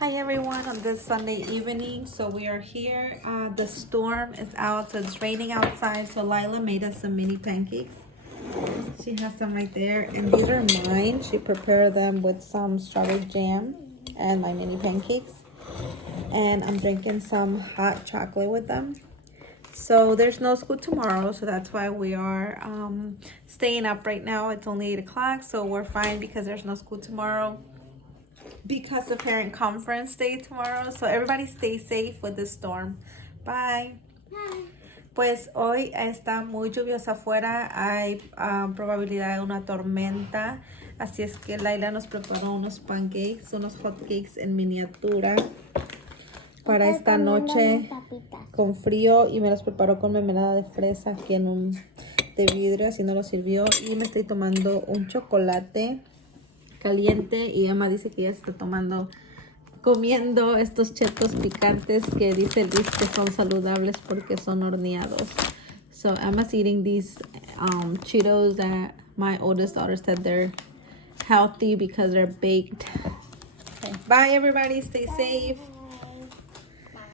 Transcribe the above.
Hi everyone on this Sunday evening. So we are here. The storm is out, so it's raining outside. So Lila made us some mini pancakes. She has some right there, and these are mine. She prepared them with some strawberry jam and my mini pancakes. And I'm drinking some hot chocolate with them. So there's no school tomorrow, so that's why we are staying up right now. It's only 8 o'clock, so we're fine because there's no school tomorrow. Because the parent conference day tomorrow. So everybody stay safe with the storm. Bye. Bye. Pues hoy está muy lluviosa afuera. Hay probabilidad de una tormenta. Así es que Laila nos preparó unos pancakes, unos hotcakes en miniatura para esta noche con frío, y me los preparó con mermelada de fresa aquí en un de vidrio, así no lo sirvió. Y me estoy tomando un chocolate caliente, y Emma dice que ella está comiendo estos chetos picantes que dice Liz que son saludables porque son horneados. So Emma's eating these Cheetos that my oldest daughter said they're healthy because they're baked. Okay. Bye everybody, stay safe.